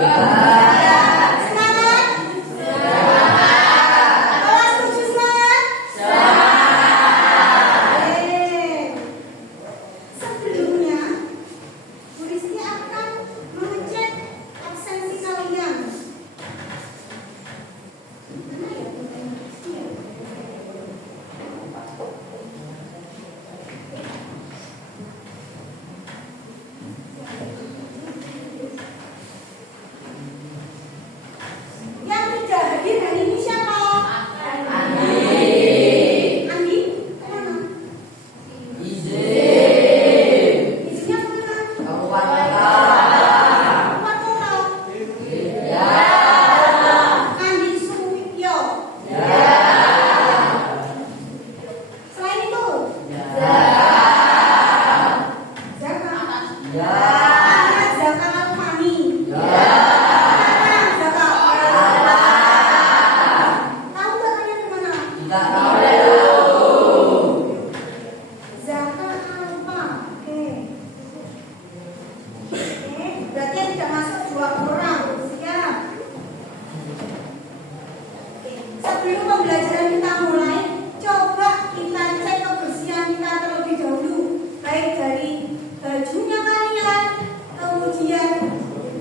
Semangat? Apakah setuju semangat? Sebelumnya, Bu Rizky akan mengecek absensi kalian. Mana ya Bu Rizky ya? Yang tidak hadir hari ini siapa? Andi? Kemana? Izinnya kemana? Keluar kota. Andi Suwityo. Selain itu? Zaka. Ahmad Zaka Alfani. Zaka. Tahu nggak kalian kemana? Zaka Alfa. Oke, berarti yang tidak masuk 2 orang. Siap. Oke, sebelum pembelajaran kita mulai, coba kita cek kebersihan kita terlebih dahulu, baik dari bajunya kalian, kemudian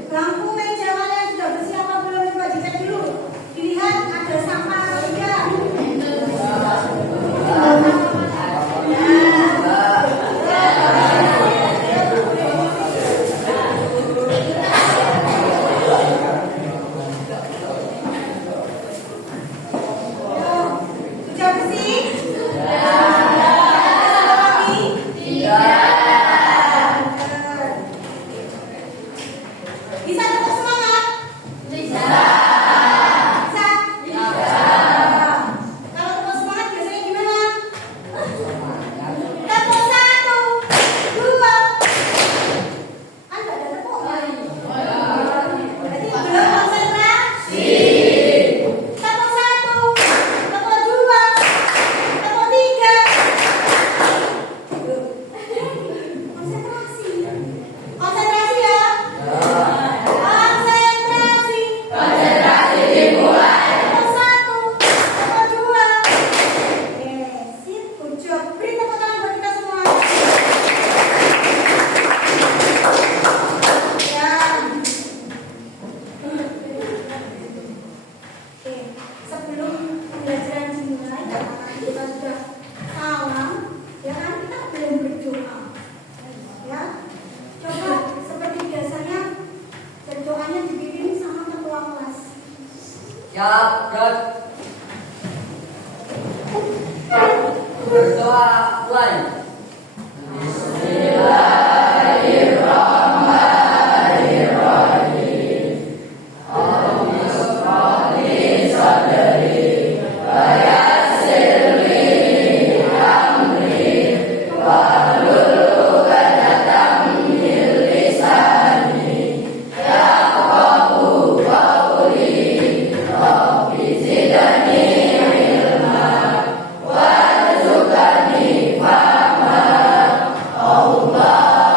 bangku meja kalian sudah bersih apa belum, coba dicek dulu. Dilihat ada sampah atau tidak. Sudah bersih? Ada lagi? Bisa tetap semangat? Bisa. Kalau tetap semangat biasanya gimana? Tepuk 1, 2. Kan nggak ada tepuk kan? Berarti belum konsentrasi. Tepuk 1, tepuk 2, tepuk 3. Konsentrasi. Konsentrasi ya. Konsentrasi. Dimulai. Tepuk 1, tepuk 2. Sip, good job. Beri tepuk tangan buat kita semua. Ya. Oke, sebelum pembelajaran dimulai, karena kita sudah salam, ya kan, kita belum berdoa. Ya, coba seperti biasanya berdoanya dipimpin sama ketua kelas. Berdoa mulai. Allah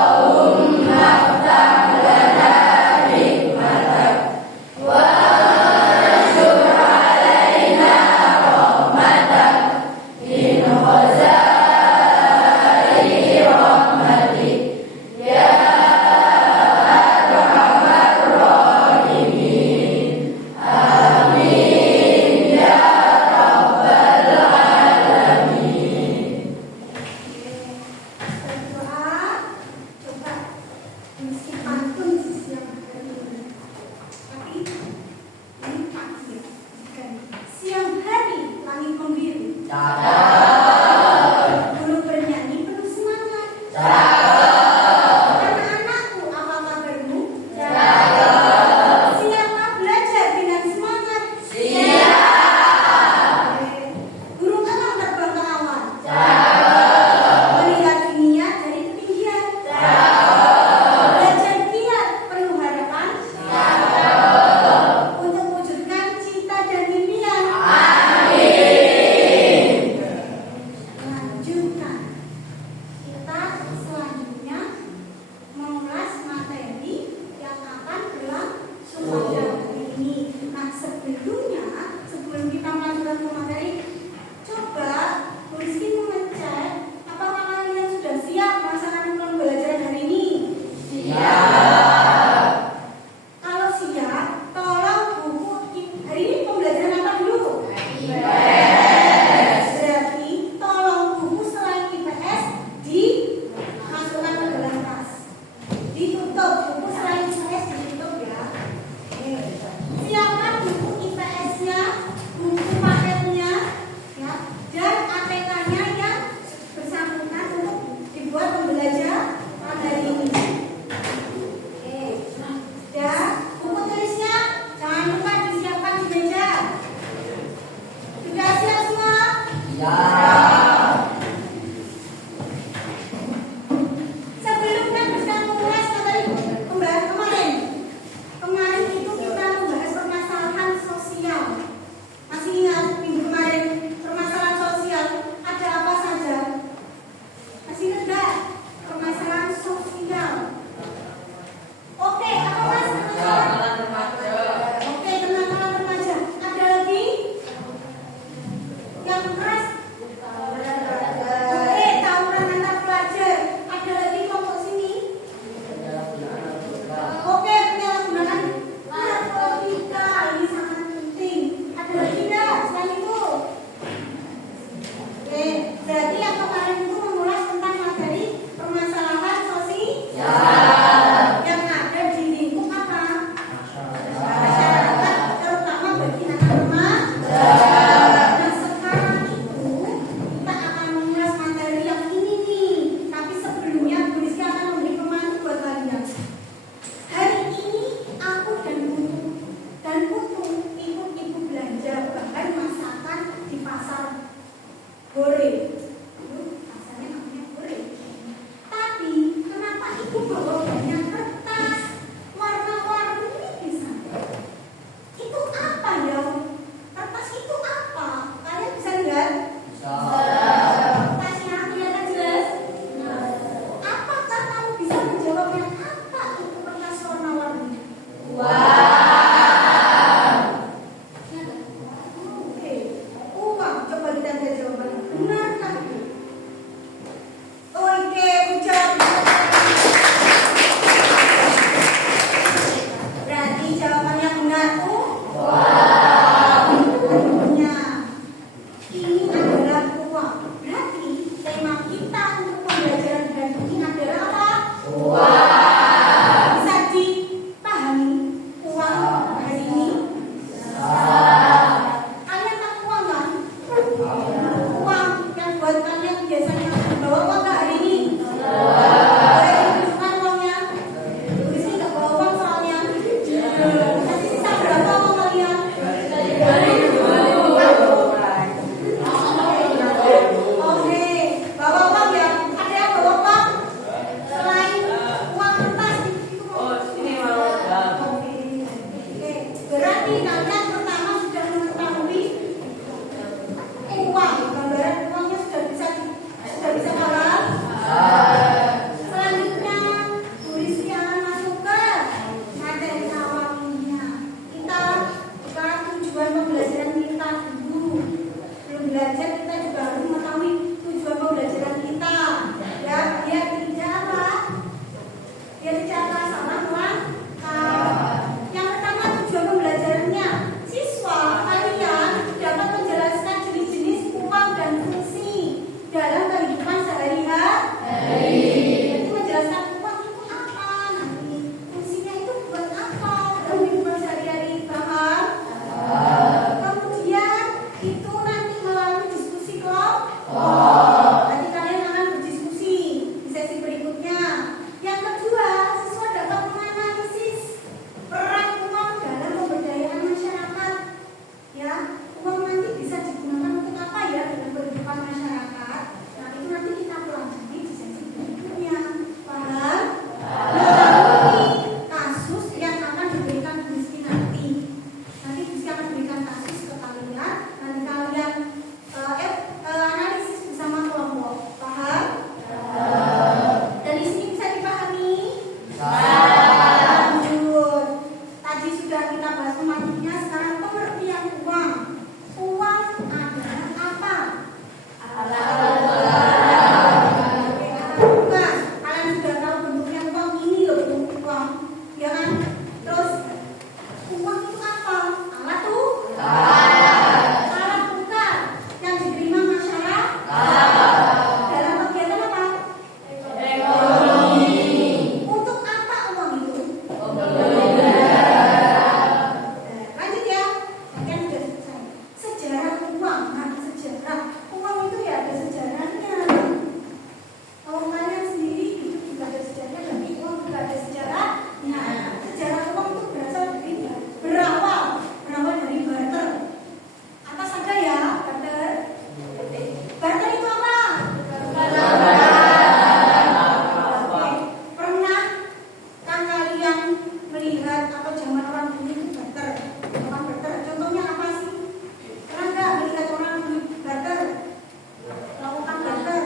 sebelum kita melanjutkan ke materi, coba Bu Rizky mengecek apakah kalian sudah siap melaksanakan pembelajaran hari ini? Siap. Kalau siap, tolong buku hari ini pembelajaran apa dulu? IPS. Berarti tolong buku selain IPS dimasukkan ke dalam tas. Ditutup, buku selain IPS ditutup ya. Siapkan buku IPS-nya, buku paketnya, ya, dan ATK-nya yang bersangkutan untuk dibuat pembelajaran hari ini. Ya, buku tulisnya jangan lupa disiapkan di meja. Sudah siap semua? Siap. Sebelum kita mulai materi pembahasan kemarin itu kita membahas permasalahan sosial. Masih ingat minggu kemarin permasalahan sosial ada apa saja? Masih ingat nggak? Permasalahan sosial. Oke, apa mas? Oke, kenakalan remaja. Ada lagi? Yang keras? Oke, tawuran antar pelajar. Ada lagi kelompok sini? Oke, penyalahgunaan narkotika ini sangat penting. Ada lagi nggak selain itu? Oke, berarti yang kemarin itu mengulas tentang materi permasalahan sosial yang ada di lingkup apa? Masyarakat, terutama bagi anak remaja. Nah, sekarang itu kita akan mengulas materi yang ini nih. Tapi sebelumnya Bu Rizky akan memberi pemahaman buat kalian. Hari ini aku dan Putu ikut ibu belanja bahan masakan di pasar Gore. Pasarnya namanya Gore. Tapi kenapa ibu bawa banyak kertas warna-warni di sana? Itu apa ya? Kertas itu apa? Kalian bisa lihat? Kertasnya kelihatan jelas? Apakah kamu bisa menjawabnya? Apa itu kertas warna-warni? Oke, uang. Coba kita lihat jawabannya. Benarkah? Oke, ucap. Berarti jawabannya benar. Artinya, ini adalah uang. Berarti tema kita untuk pembelajaran hari ini adalah apa? Bisa dipahami uang hari ini? Kalian tahu uang kan? Uang yang buat kalian biasanya bawa uang nggak hari ini? Boleh ditunjukkan uangnya? Di sini nggak bawa uang soalnya. Kasih sisa berapa uang kalian? Oke, bawa uang ya. Ada yang bawa uang selain uang kertas itu? Oke, berarti kalian pertama sudah mengetahui uang, gambaran uangnya sudah bisa paham. Selanjutnya, Bu Rizky akan masuk ke materi awalnya. Kita buka tujuan pembelajaran kita dulu. Belum belajar kita juga harus mengetahui tujuan pembelajaran kita. Ya, biar tidak apa? Biar tidak salah langkah. Yang pertama tujuan pembelajarannya kalau zaman orang dulu itu barter, orang barter. Contohnya apa sih? Pernah nggak melihat orang barter? Lakukan barter.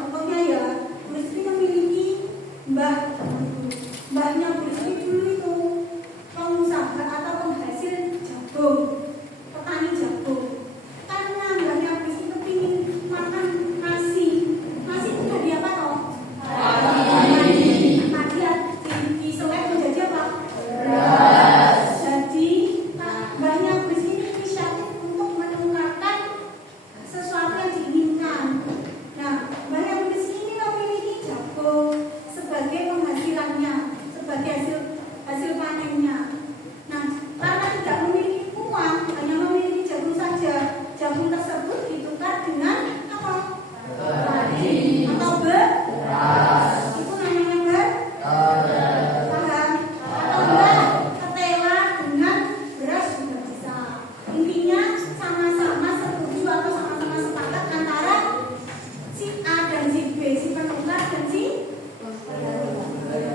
Contohnya ya, Bu Rizky memiliki mbahnya Bu Rizky dulu itu pengusaha atau penghasil jagung, petani jagung. Karena mbahnya Bu Rizky kepingin makan nasi itu dia apa toh? Di selek menjadi apa? Beras. Jadi mbahnya Bu Rizky ini inisiatif untuk menemukan sesuatu yang diinginkan. Nah, mbahnya Bu Rizky ini memiliki jagung sebagai penghasilannya, sebagai hasil panennya. Nah, karena tidak memiliki uang, hanya memiliki jagung saja, jagung tersebut ditukar dengan apa? Padi atau beras. Itu namanya beras. Paham? Atau enggak? Ketela dengan beras juga bisa. Intinya sama-sama setuju atau sama-sama sepakat antara si A dan si B, si penukar dan si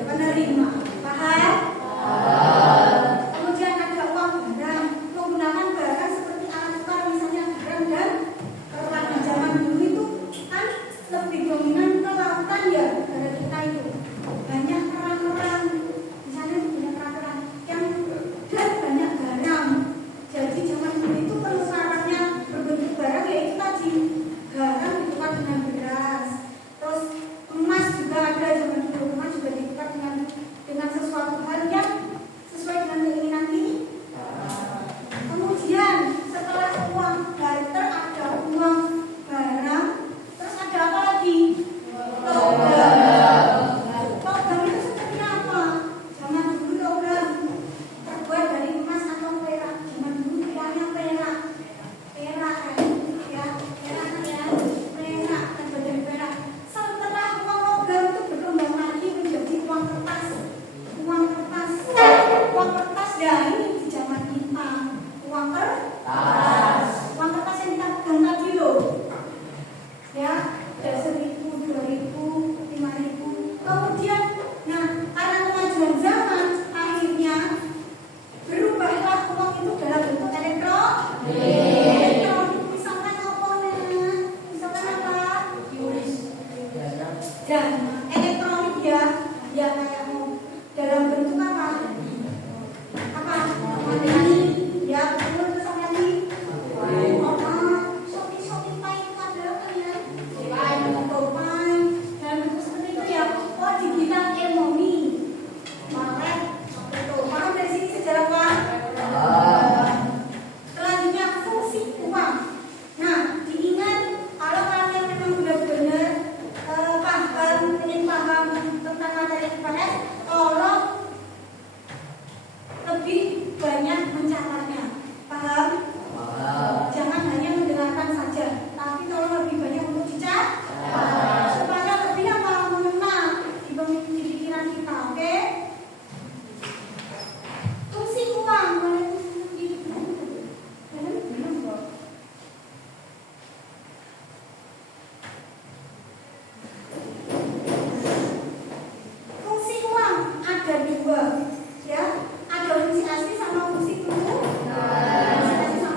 penerima. Paham? Kemudian ada uang barang, menggunakan barang seperti alat tukar, misalnya barang dan kerang. Di zaman dulu itu kan lebih dominan ke lautan ya, negara kita itu banyak kerang-kerang, misalnya banyak kerang-kerang yang dan banyak garam. Jadi zaman dulu itu penukarannya berbentuk barang yaitu tadi garam ditukar dengan beras. Terus emas juga ada zaman dulu, emas juga ditukar dengan sesuatu hal yang sesuai dengan keinginan ini. Kemudian setelah uang barter ada uang garam, terus ada apa lagi? Logam. Logam itu seperti apa? Zaman dulu logam terbuat dari emas atau perak. Zaman dulu bilangnya perak, perak ya, perak terbuat dari perak. Setelah uang logam itu berkembang lagi menjadi uang kertas. Uang kertas ya ini di zaman kita. Uang kertas yang kita pegang tadi loh. Ya, ada 1.000, 2.000, 5.000. Kemudian, nah karena kemajuan zaman, akhirnya berubahlah uang itu dalam bentuk elektronik. Misalkan apa nih? Misalkan apa? Dan elektronik ya kayak mau dalam bentuk apa? Ini ya betul itu sama lagi. Shopee Pay itu ada apa ya? Pay dalam bentuk seperti itu ya. Oh, digital e-money. Maka itu paham dari sini sejarah uang. Selanjutnya fungsi uang. Nah, diingat kalau kalian memang benar-benar ingin paham tentang materi IPS, tolong lebih banyak mencatatnya. Paham? Jangan hanya mendengarkan saja, tapi tolong lebih banyak untuk dicatat supaya lebih apa mengenal di pikiran kita. Oke? Fungsi uang. Fungsi uang ada 2, ya. Ada fungsi asli sama fungsi tumbuh. Fungsi asli sama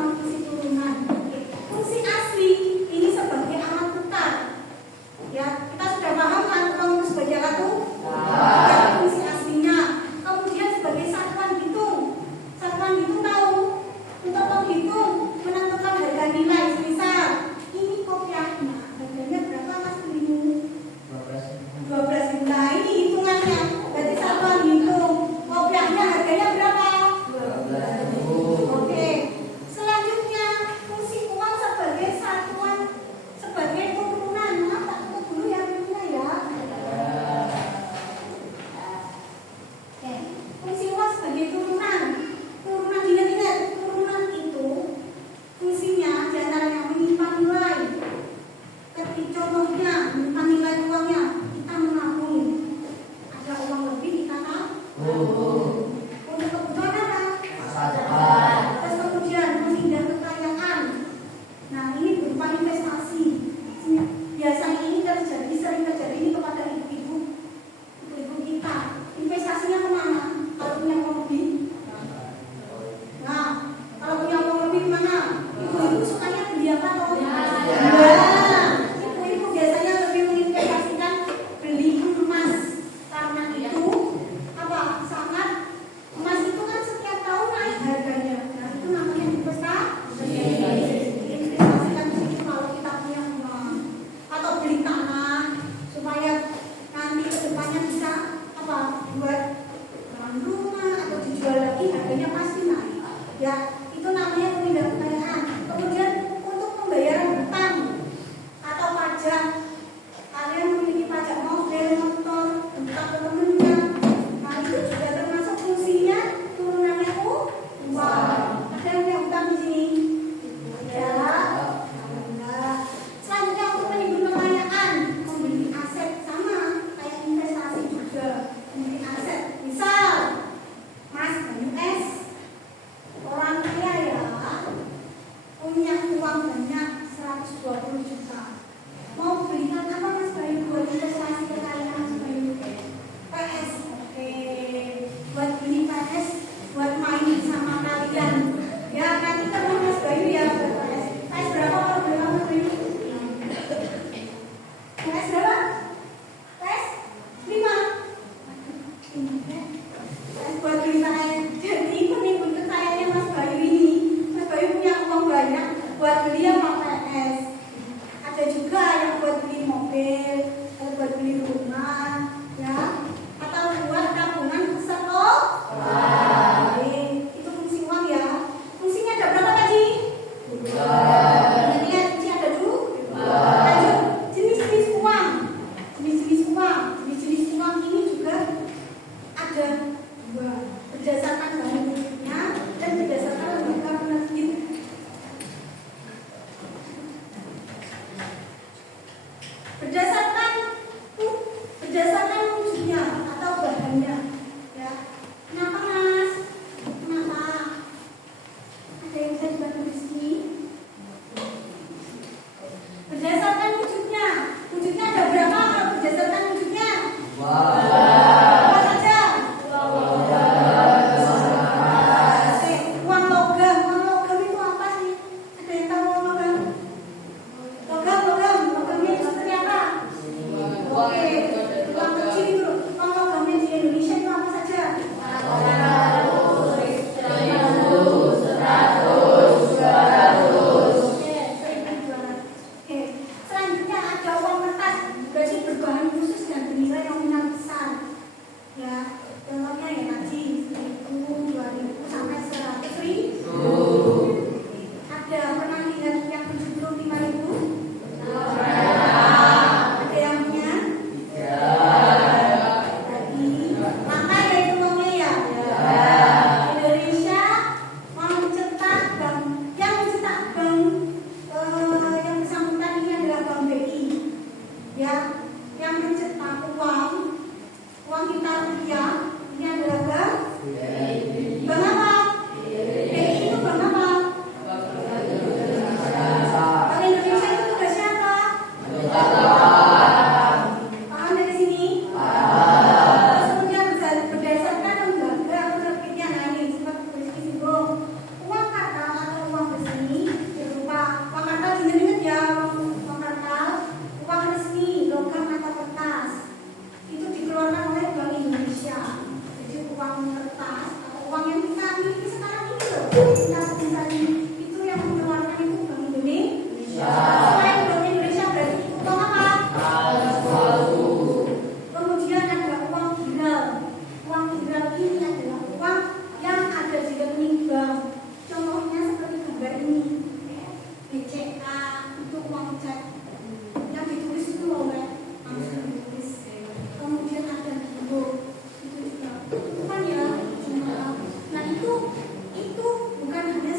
Ya, itu namanya pemindahan kekayaan. Kemudian untuk pembayaran hutang atau pajak, kalian memiliki pajak mobil, motor, hutang ke temennya. Nah, itu juga termasuk fungsinya turunannya uang. Ada yang punya hutang di sini? Ya. Nah, selanjutnya untuk menimbun kekayaan, membeli aset sama kayak investasi juga. Membeli aset, misal Mas Bayu S, orang kaya ya, punya uang banyak 120 juta. Mau belikan apa Mas Bayu buat investasi kekayaan Mas Bayu? PS, oke. Buat beli PS, buat main sama kalian. Ya nanti teman Mas Bayu ya buat PS. PS berapa kalau berapa Mas Bayu? PS berapa? PS 5. PS buat beli PS. Jadi penimbun kekayaannya Mas Bayu ini, Mas Bayu punya uang banyak buat beli sama PS. Ada juga yang buat beli mobil, ada buat beli rumah, ya, atau buat tabungan sekolah. Itu fungsi uang ya. Fungsinya ada berapa tadi? Ingat fungsi ada dua. Lanjut, jenis-jenis uang. Jenis-jenis uang ini juga ada dua, berdasarkan bahan wujudnya dan berdasarkan lembaga penerbit. Berdasarkan wujudnya atau bahannya, ya. Kenapa Mas? Kenapa? Ada yang bisa dibantu di sini? Berdasarkan wujudnya ada berapa kalau berdasarkan wujudnya? Apa saja? Oke, uang logam itu apa sih? Ada yang tahu uang logam? Logamnya itu seperti apa? Oke, uang kecil itu. Uang logamnya di Indonesia itu apa saja? Oke, selanjutnya ada uang kertas, berarti berbahan khusus dan bernilai nominal besar. Ya, contohnya ya tadi 1.000, 2.000 sampai 100.000. Ada pernah lihat yang 75.000? Ada yang punya? Tadi, maka ya itu uangnya ya. Indonesia mau mencetak bank, yang bersangkutan ini adalah Bank BI. Ya, yang mencetak uang kita rupiah ini adalah bank apa? BI itu bank apa? Bank Indonesia itu tugas siapa? Paham dari sini? Terus kemudian berdasarkan lembaga penerbitnya, nah ini sempat tulis di sini, uang kartal atau uang resmi berupa uang kartal, ingat ya, uang kartal, uang resmi, logam atau kertas, itu dikeluarkan oleh Bank Indonesia. Jadi uang kertas atau uang yang kita miliki sekarang ini loh, kita tadi itu yang mengeluarkan itu Bank Indonesia. Selain Bank Indonesia berarti itu uang apa? Kemudian ada uang viral. Uang viral ini adalah uang yang ada di rekening bank. Contohnya seperti gambar ini, BCA itu uang cek yang ditulis itu loh, langsung ditulis. Kemudian ada Gigo, itu juga bukan ya. Nah itu bukan hanya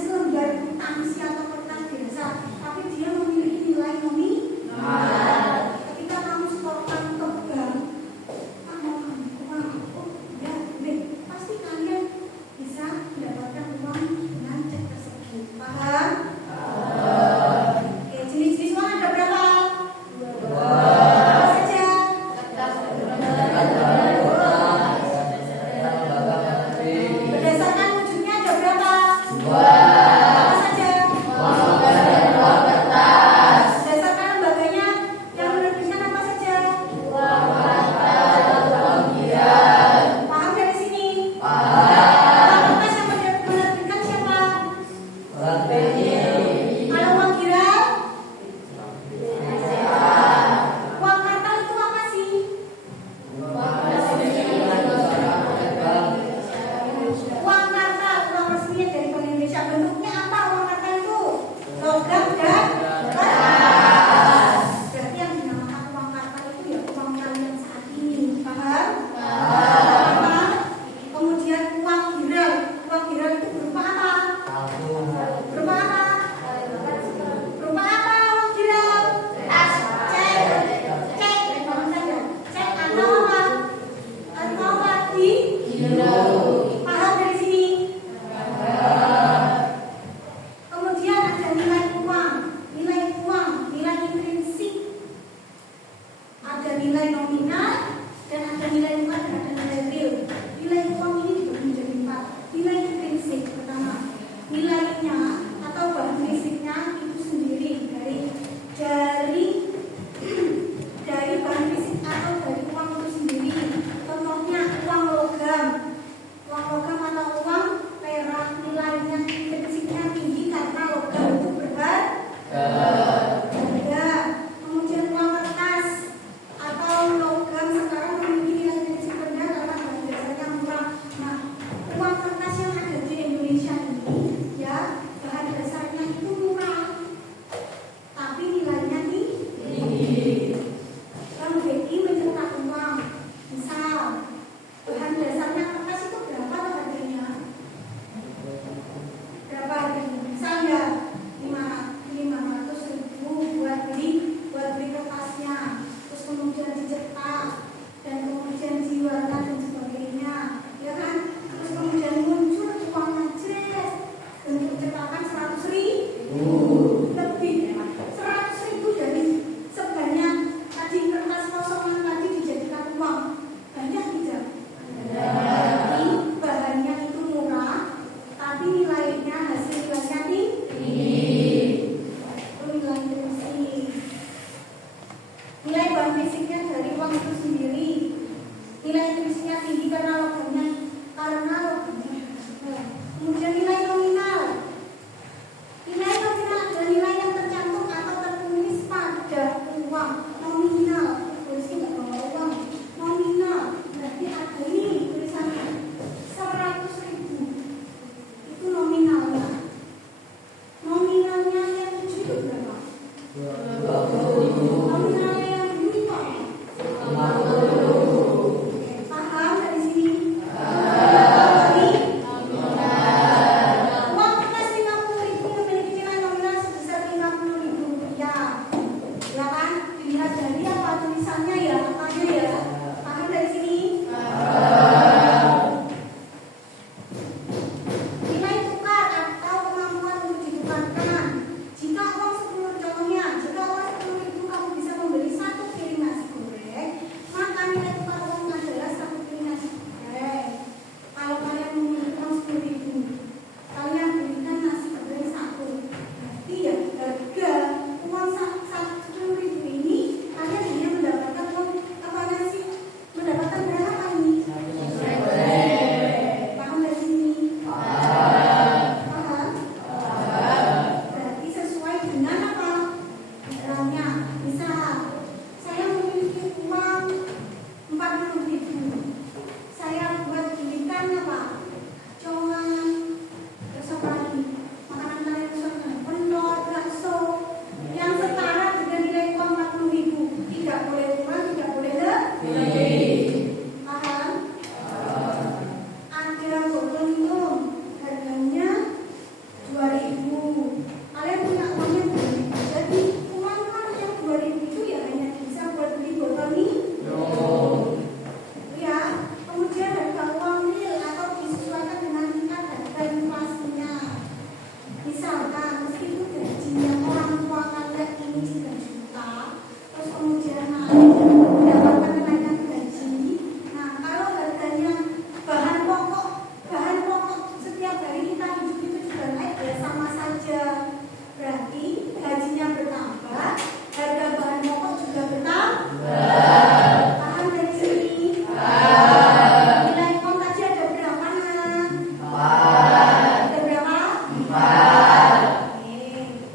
Empat. Ada berapa? Empat. Oke.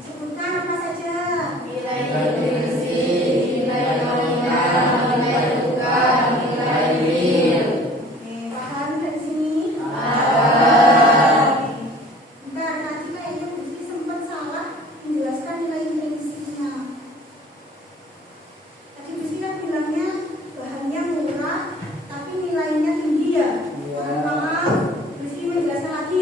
Sebutkan apa saja? Nilai nutrisi, nilai nominal, nilai tukar, nilai real. Oke, paham dari sini? Paham. Bentar, tadi kayaknya Gusti sempat salah menjelaskan nilai intrinsisnya. Tadi Gusti kan bilangnya bahannya murah, tapi nilainya tinggi ya? Iya. Maaf, Gusti menjelaskan lagi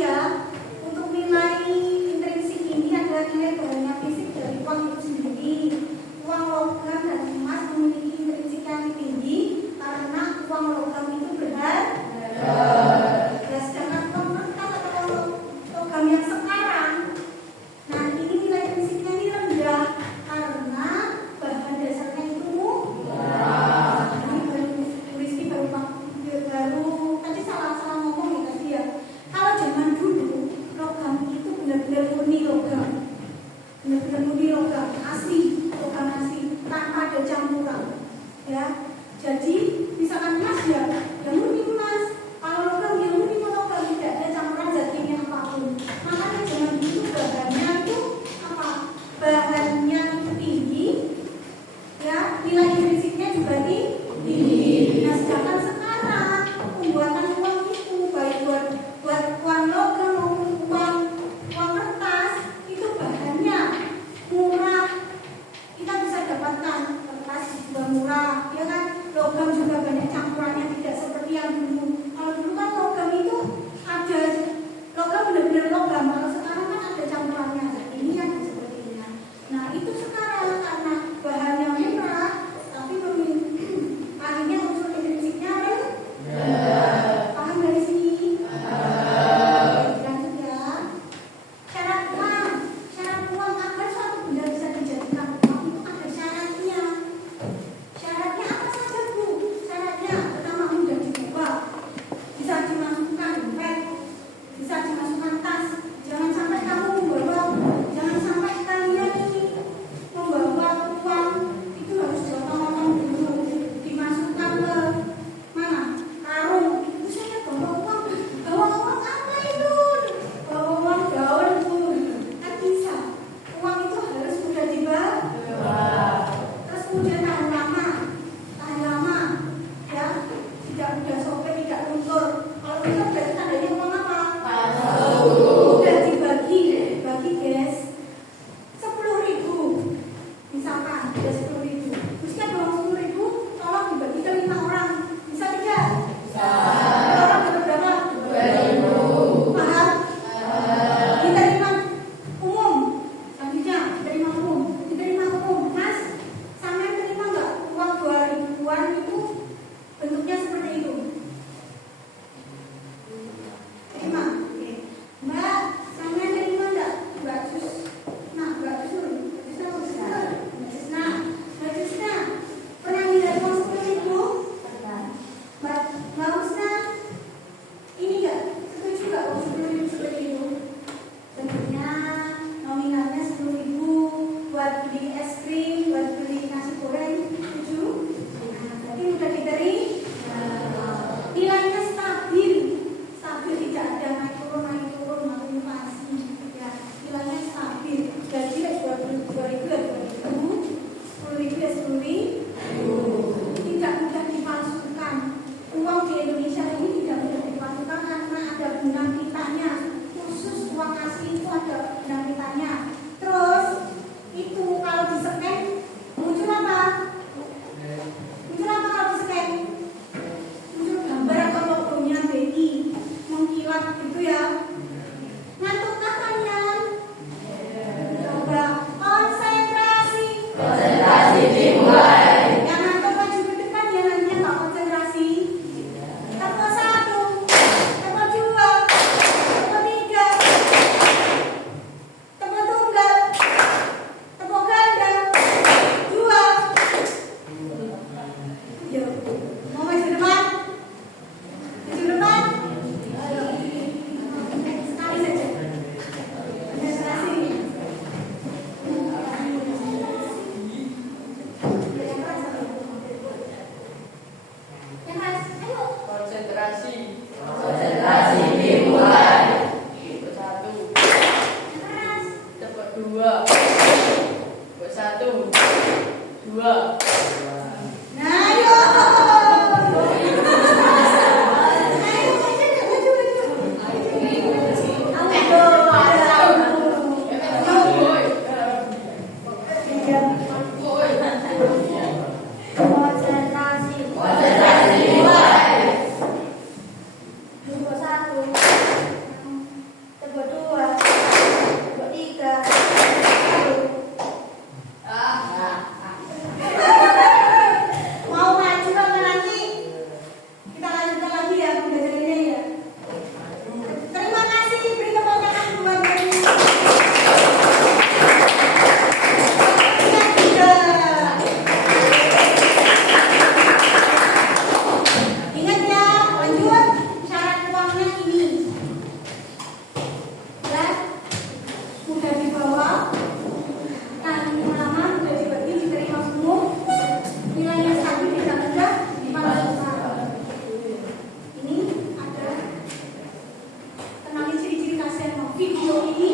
ini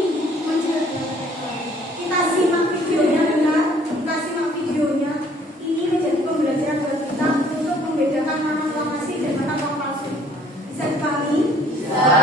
menjelaskan. Kita simak videonya benar, kita simak videonya. Ini menjadi pembelajaran buat kita untuk membedakan mana uang asli dan mana uang palsu. Bisa dipahami? Bisa.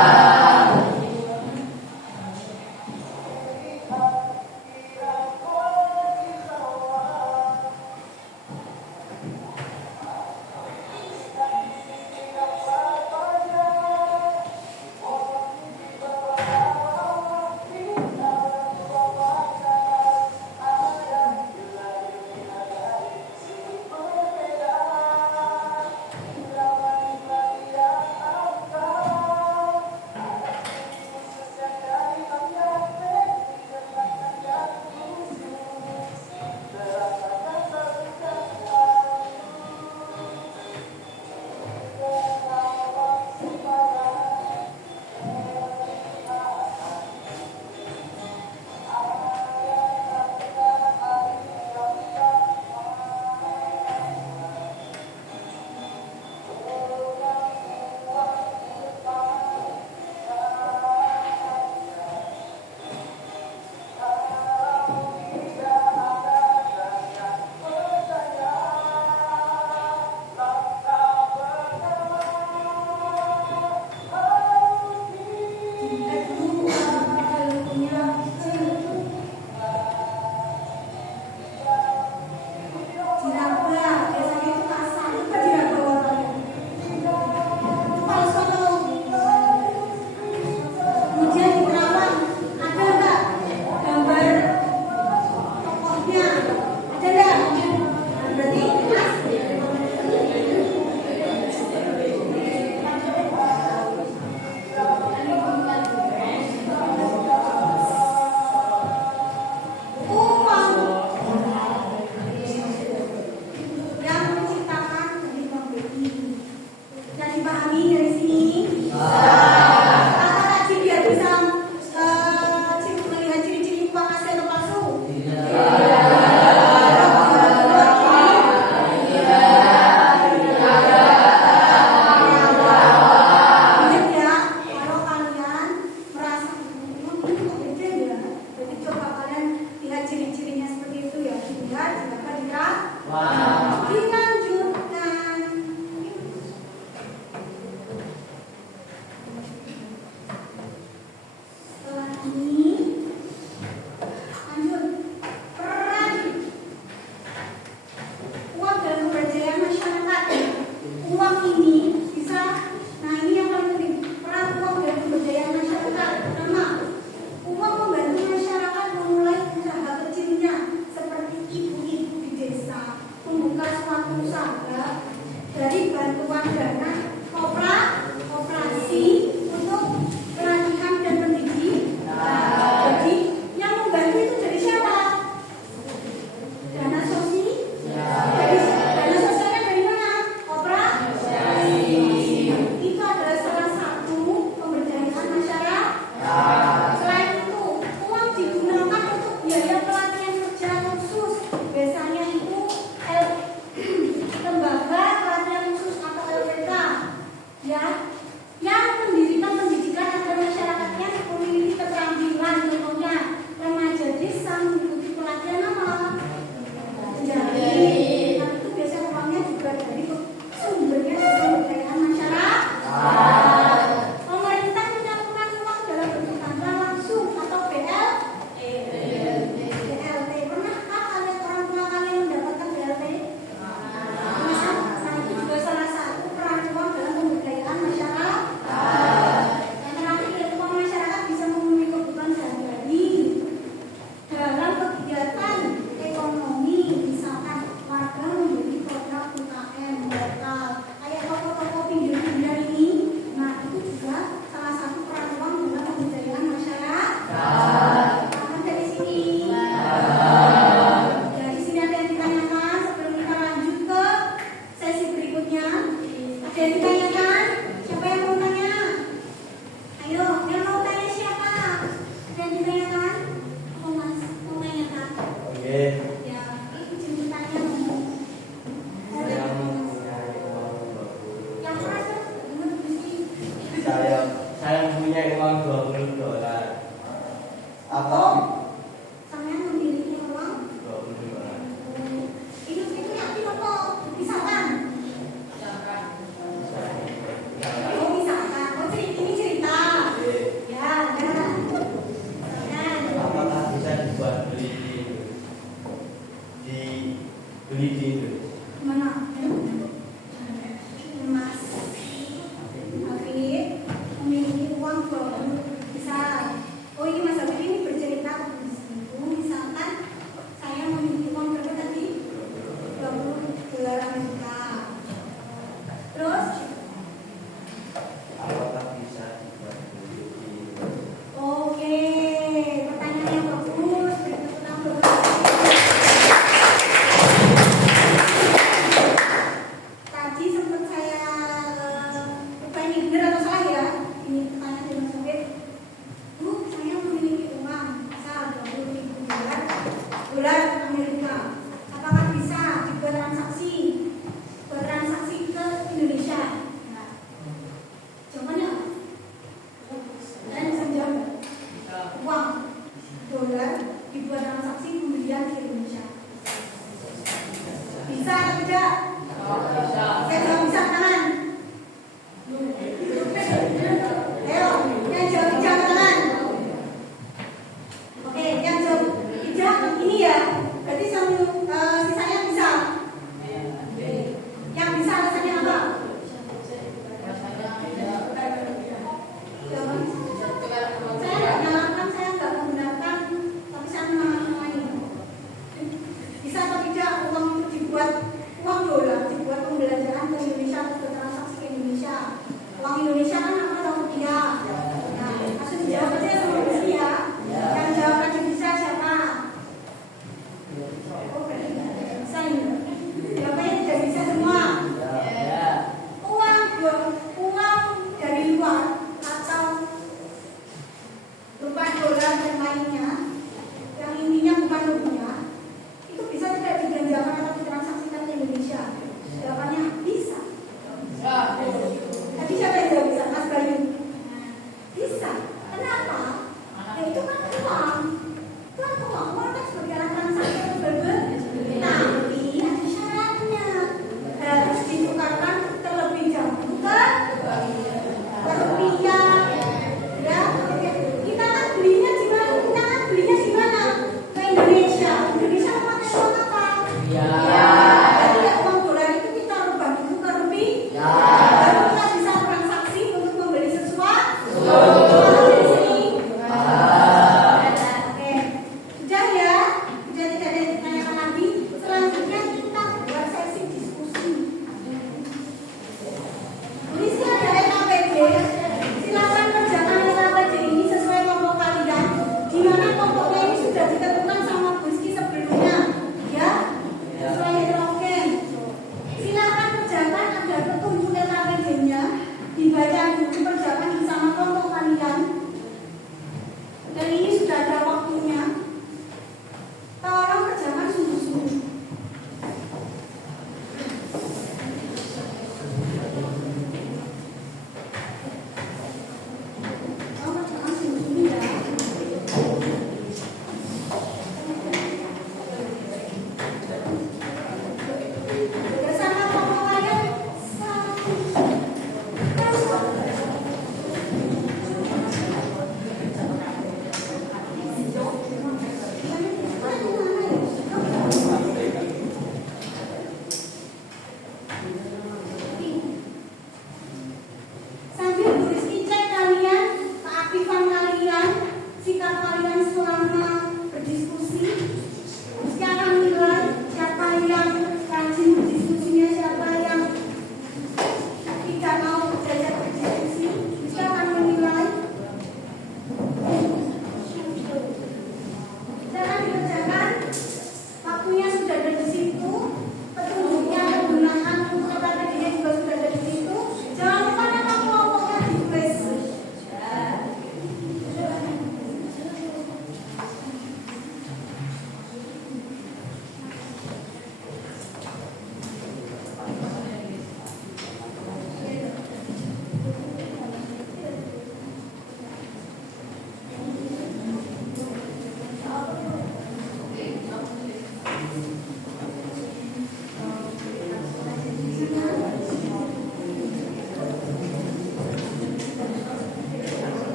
Saya mempunyai uang $20.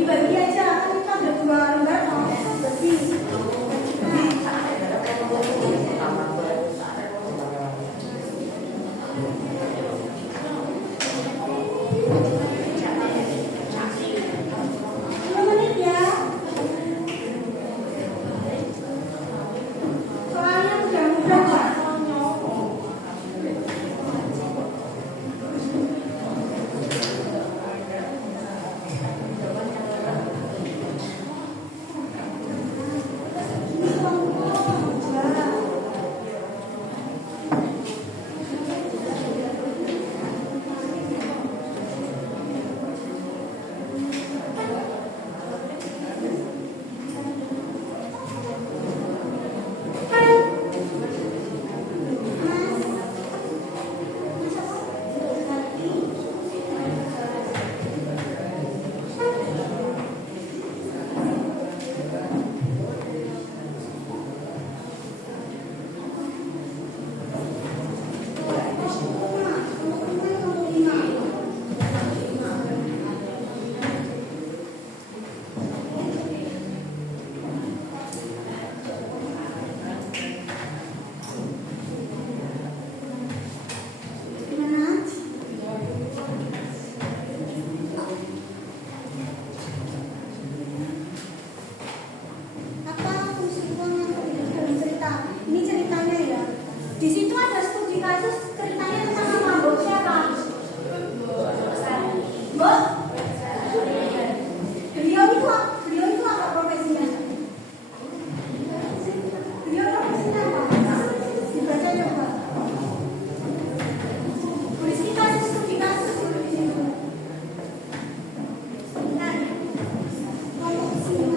dibagi aja kan kita ada 2 lembar toh. Bagi. Di situ ada studi kasus ceritanya tentang mabuk siapa? Mbak? Beliau itu apa profesinya? Beliau profesinya apa? Dibaca coba. Tulis kita studi kasus dulu di situ. Nah, ngomong sini.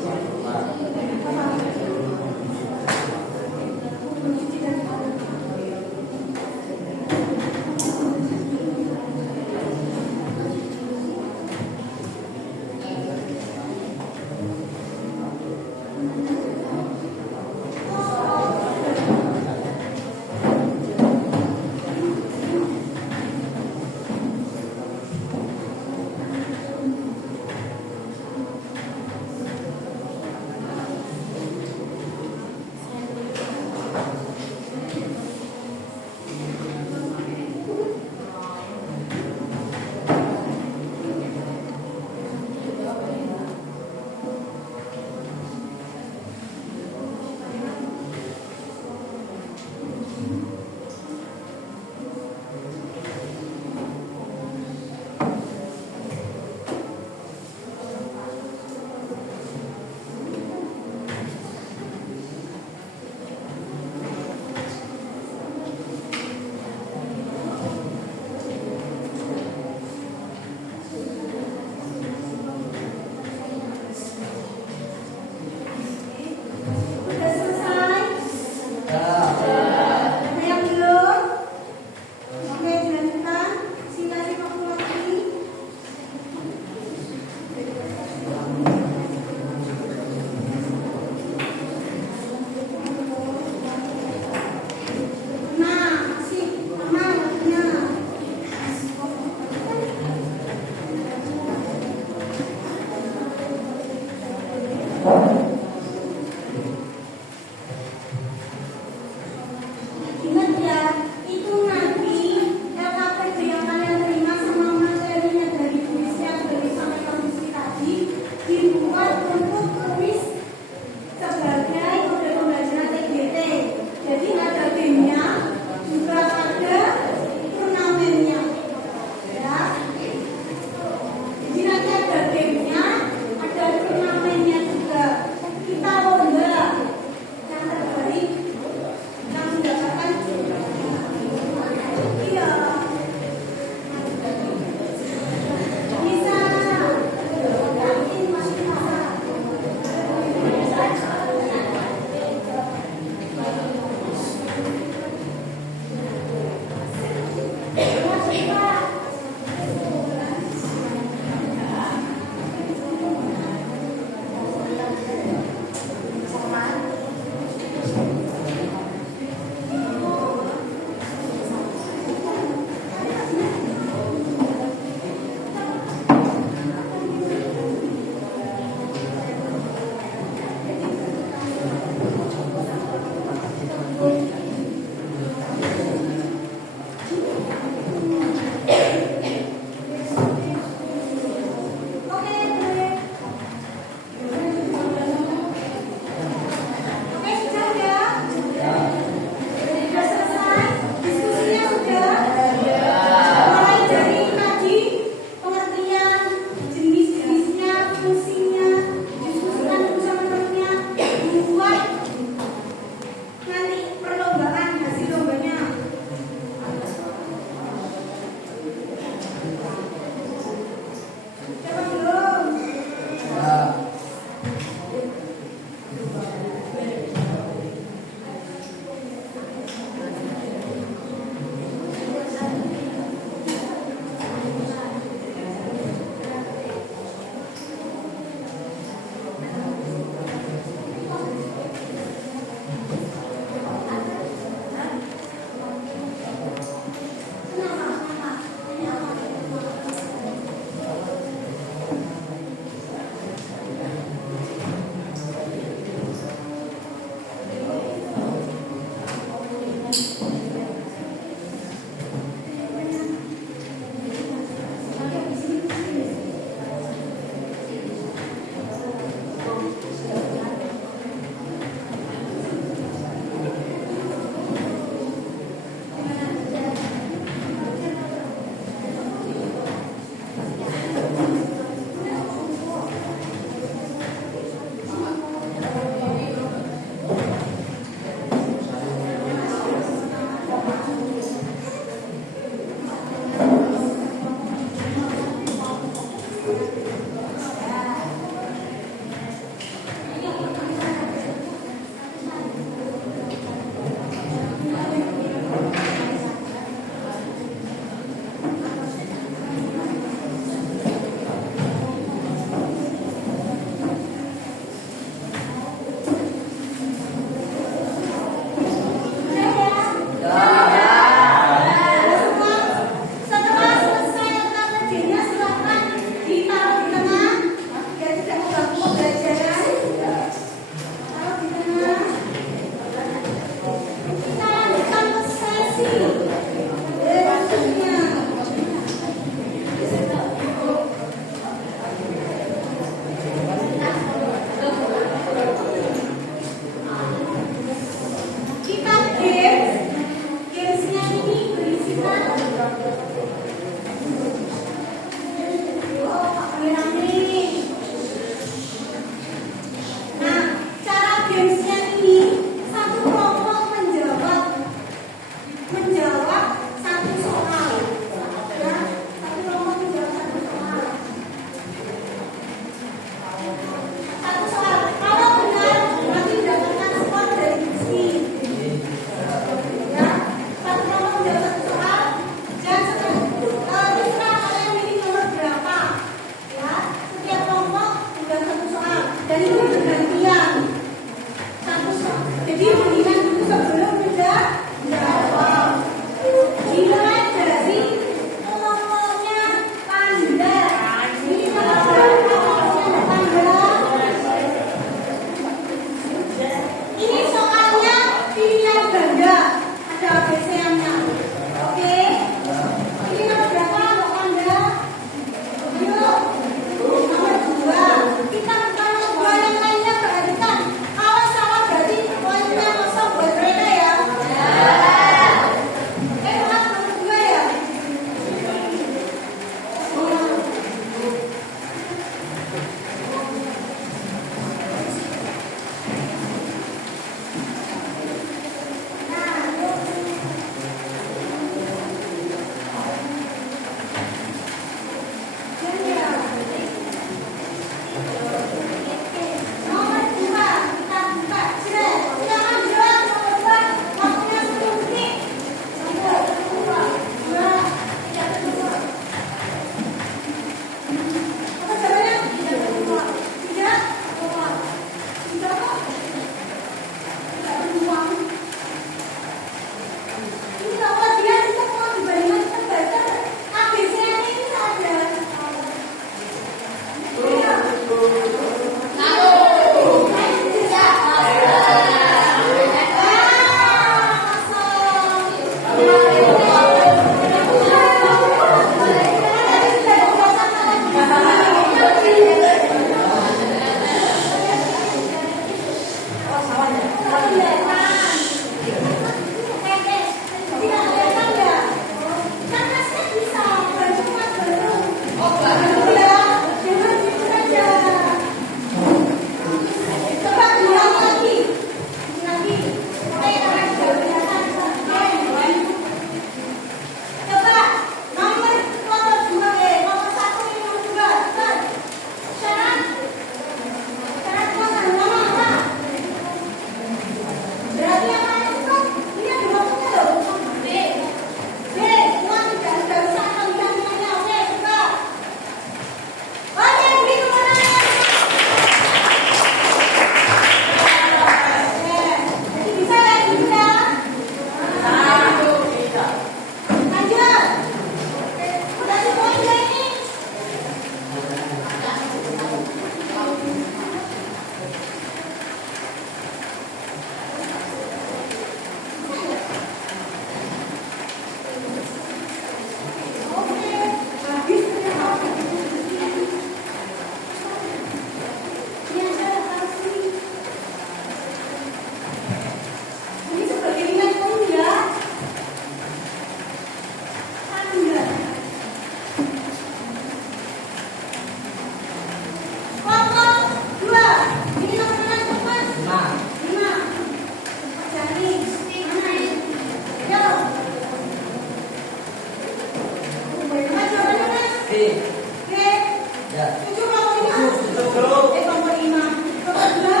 Tujuh nomor lima. Nomor lima. Nomor dua.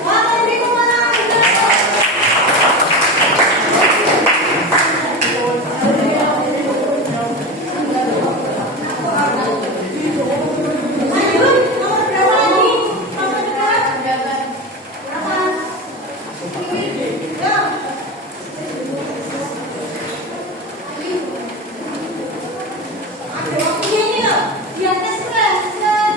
Bapak Ibu mana? Lanjut. Nomor berapa lagi? Nomor tiga. Berapa? Ya. Ada waktunya ini loh. Di atas kelas.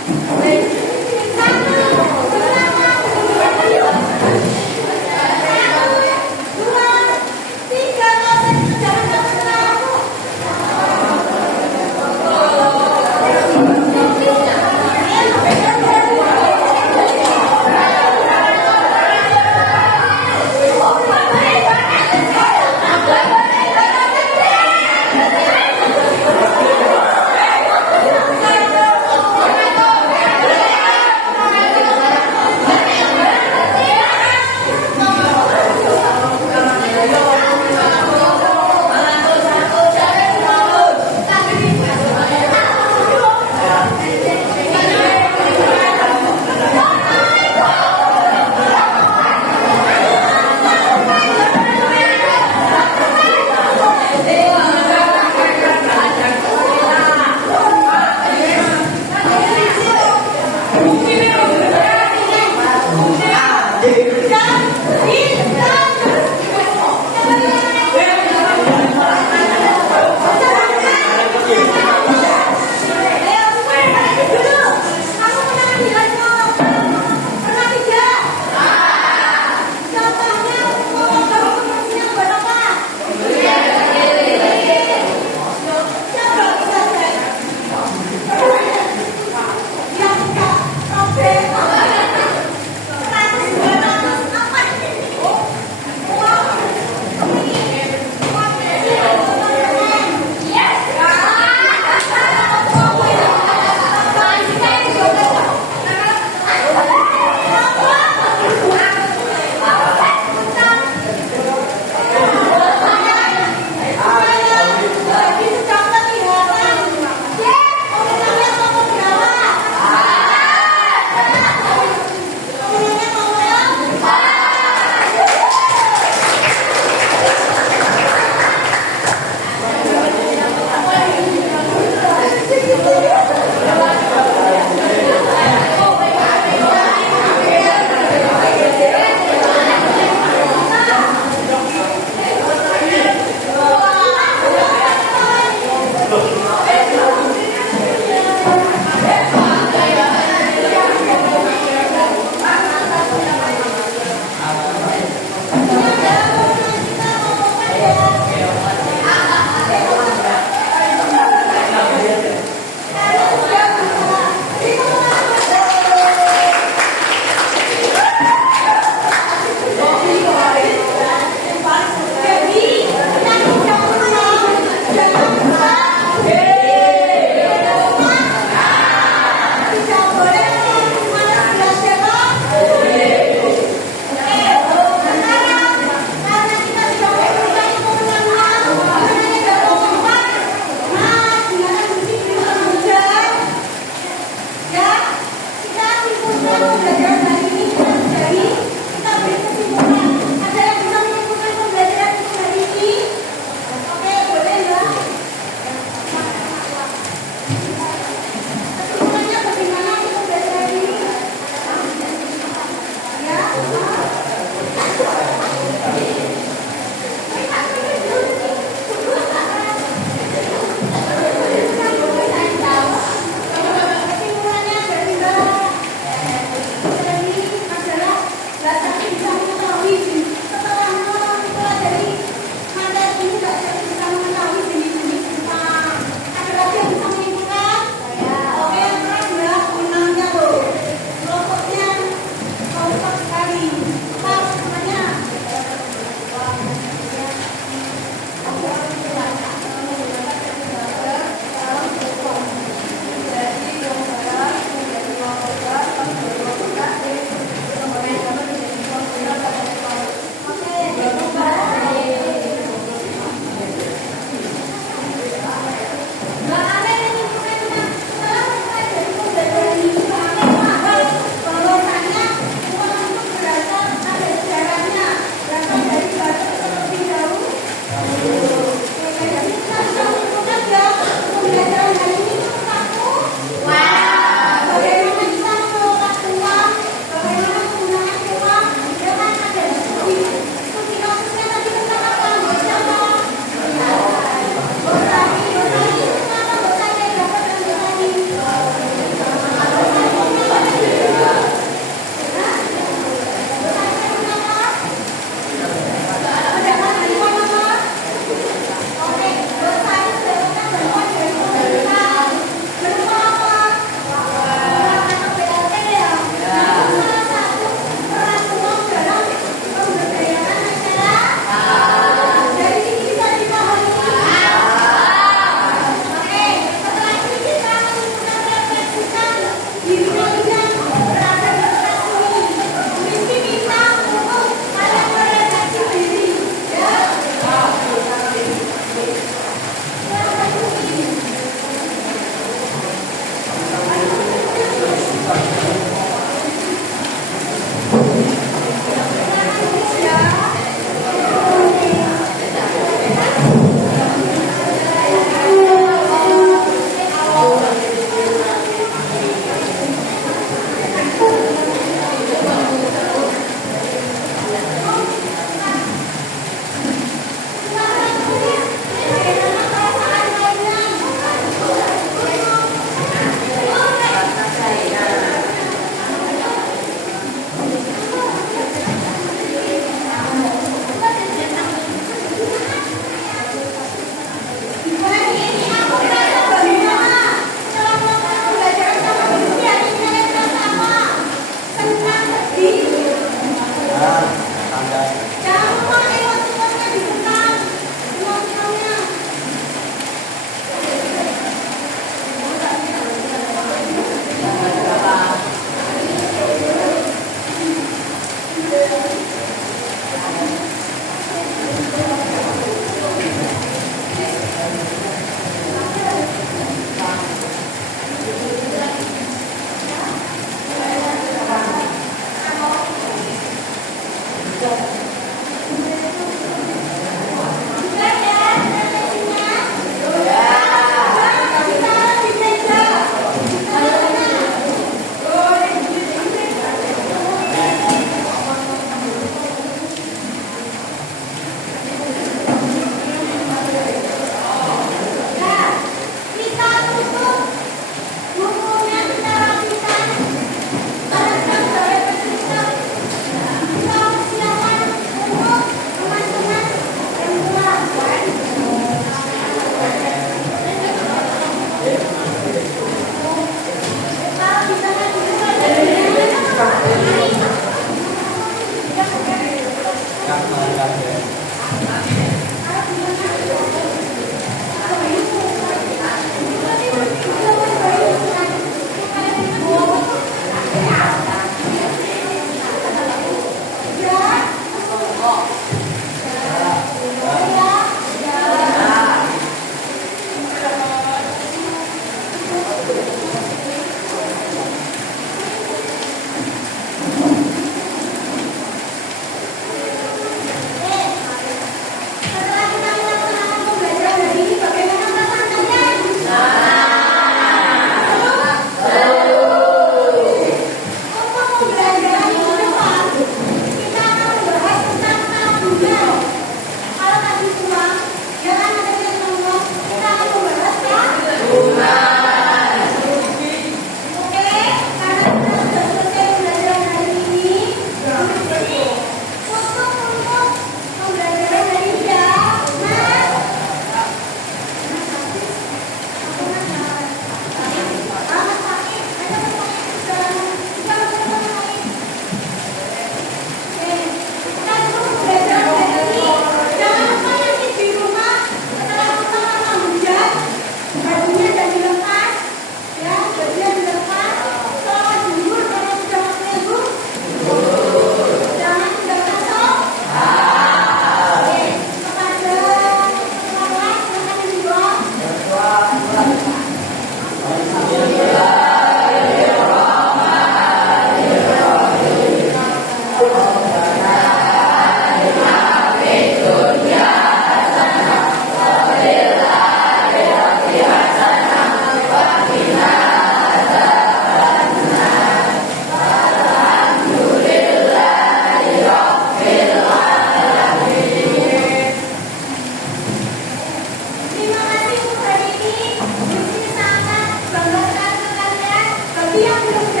bagi yang belum